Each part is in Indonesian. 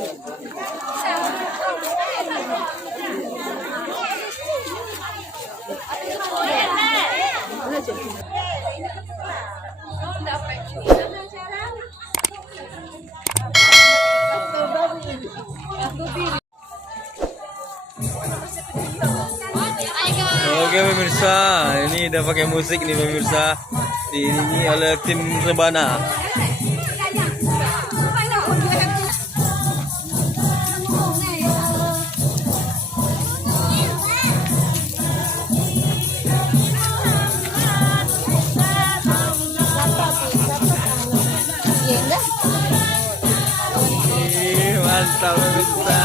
Oke pemirsa, ini udah pakai musik nih pemirsa. Ini oleh tim Rebana. Mantap pemirsa.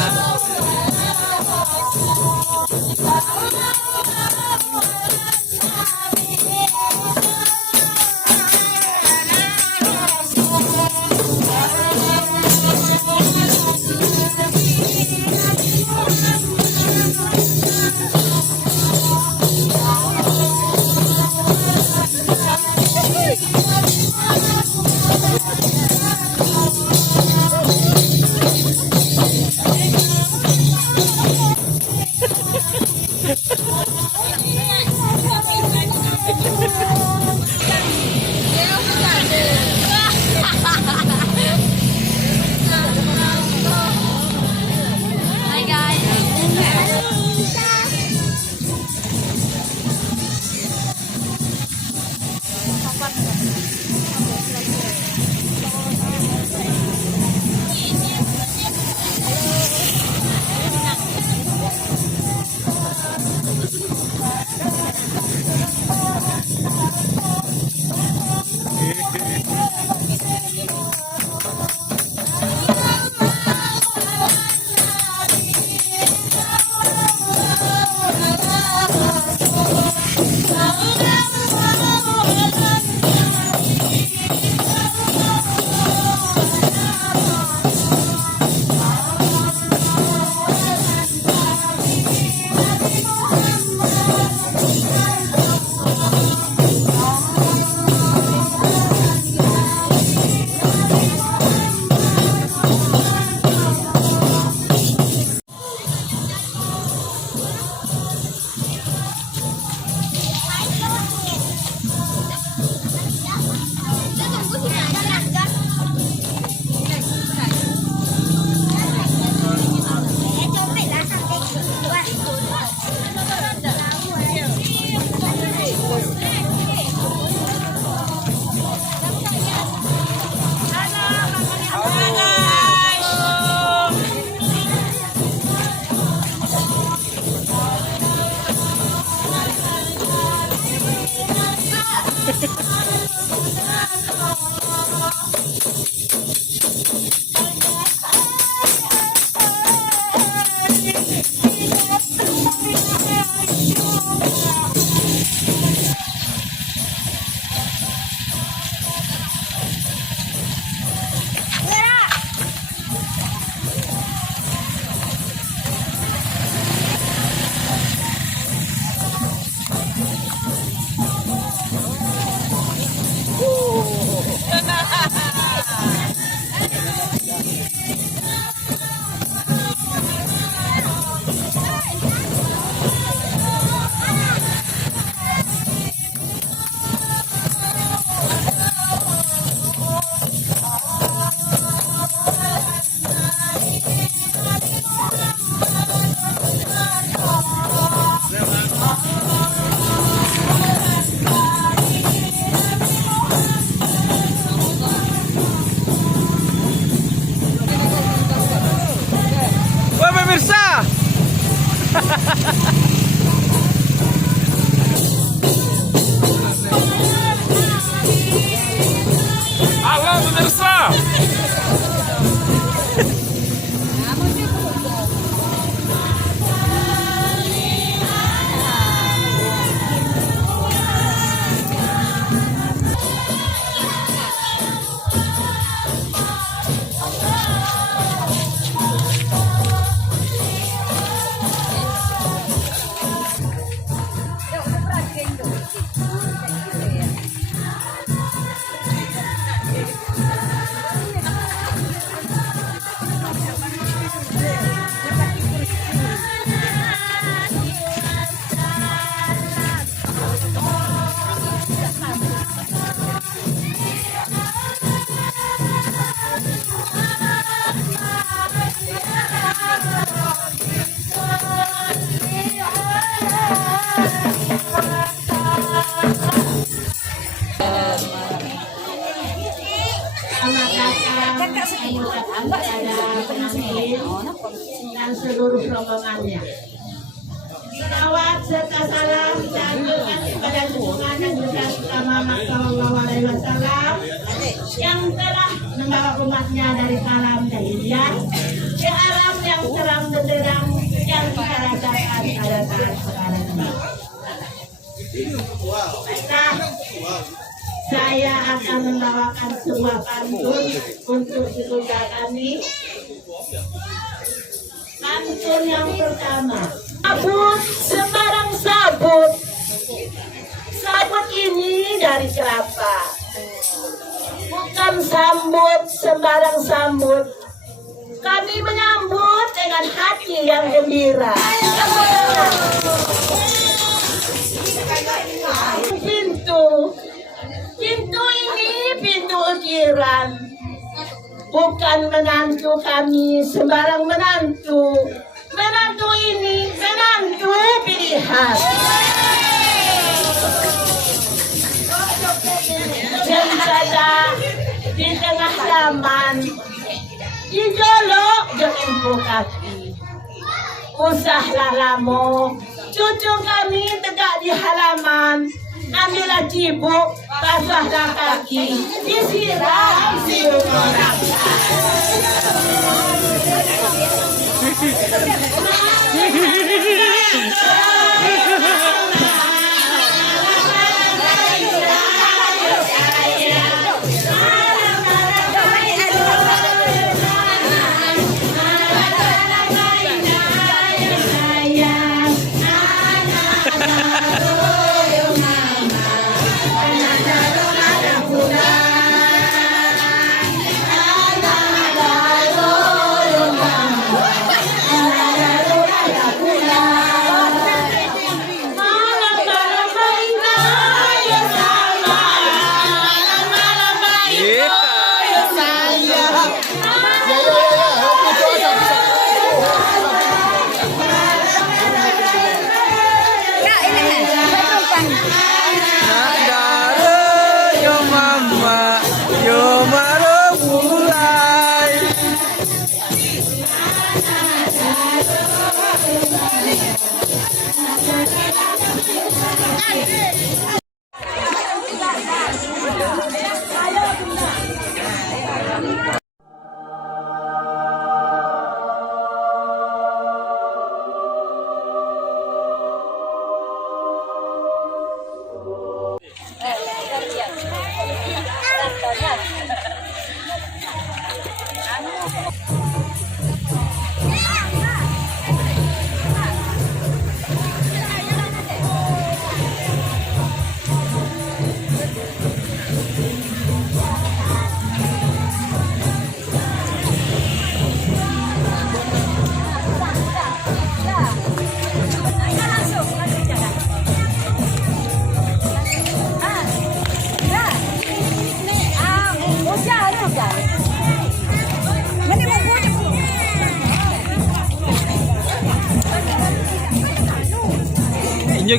kepada pengantin dan seluruh rombongannya. Salawat serta salam saya aturkan kepada junjungan dan juga utama Muhammad Sallallahu Alaihi Wasallam yang telah membawa umatnya dari alam jahiliyah ke alam yang terang benderang yang kita rasakan pada saat sekarang ini. Baiklah, saya akan membawakan sebuah pantun untuk idola kami. Pantun yang pertama. Sabut, sembarang sabut. Sabut ini dari kelapa. Bukan sambut, sembarang sambut. Kami menyambut dengan hati yang gembira. Pintu ini pintu ukiran. Bukan menantu kami sembarang menantu. Menantu ini menantu pilihan. Dan pada di tengah taman, dijolok jeung kaki. Usahlah lamo, cucu kami tegak di halaman. Ambillah cibuk, basahlah kaki, disiram siung orang.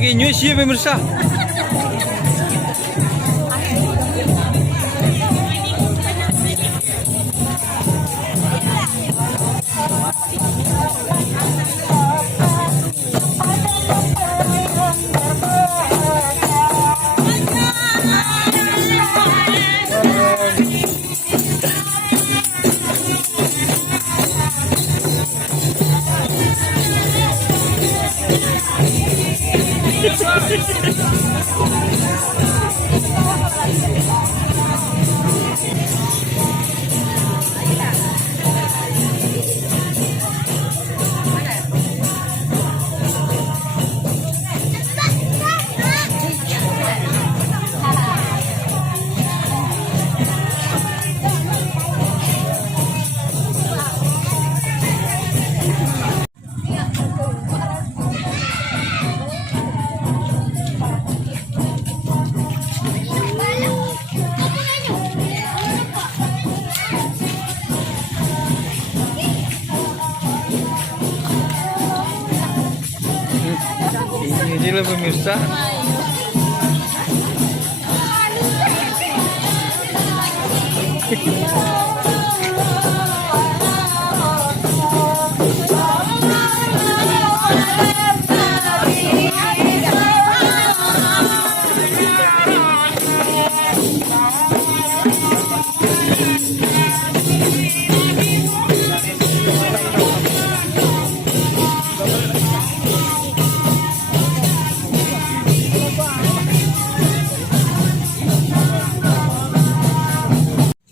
Inyo sih pemirsa. Inilah pemirsa.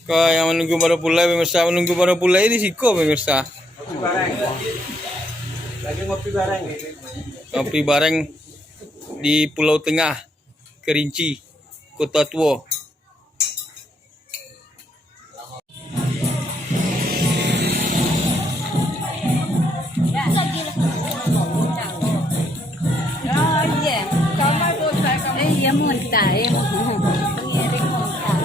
Kau yang menunggu baru pulai pemirsa, menunggu baru pulai di Siko pemirsa. Lagi ngopi bareng. Ngopi bareng di Pulau Tengah, Kerinci, Kota Tua. Iya muntah, ya pengiring muntah.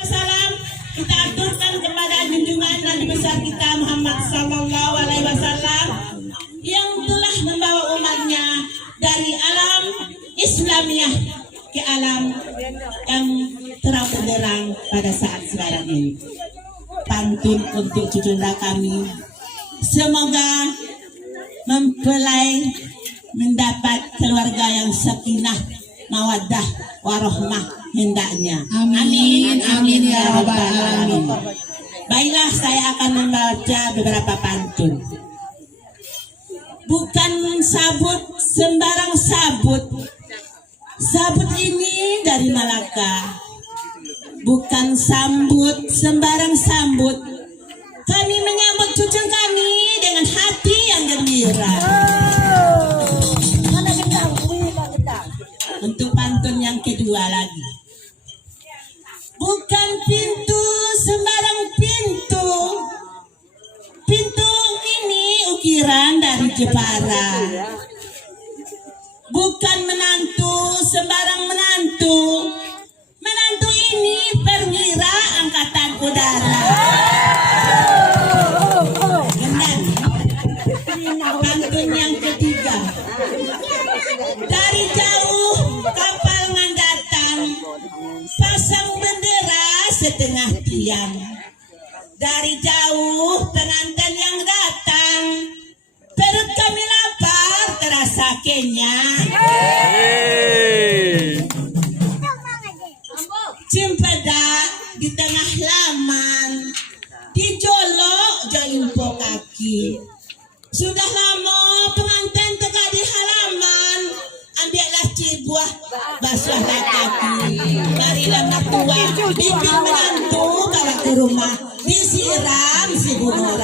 Salam kita aturkan kepada junjungan Nabi besar kita Muhammad Sallallahu Alaihi Wasallam yang telah membawa umatnya dari alam Islamiah ke alam yang terang benderang pada saat sekarang ini. Pantun untuk cucunda kami, semoga mempelai mendapat keluarga yang sakinah, mawaddah, warohmah hendaknya. Amin, amin ya rabbal alamin. Baiklah, saya akan membaca beberapa pantun. Bukan sabut sembarang sabut. Sabut ini dari Malaka. Bukan sambut sembarang sambut. Kami menyambut cucu kami dengan hati yang gembira. Untuk pantun yang kedua lagi. Bukan pintu sembarang pintu. Pintu ini ukiran dari Jepara. Bukan menantu sembarang menantu. Menantu ini perwira angkatan udara. Benar. Pantun yang ketiga. Dari jauh kapal datang, pasang bendera setengah tiang. Dari jauh pengantin yang datang, perut kami lapar terasa kenyang. Cempedak di tengah laman, dijolok jolimpo kaki. Sudah lama pengantin tegak di halaman, ambillah cibuah basuhlah kaki. Marilah mertua bimbing menantu kalau ke rumah disiram si bunga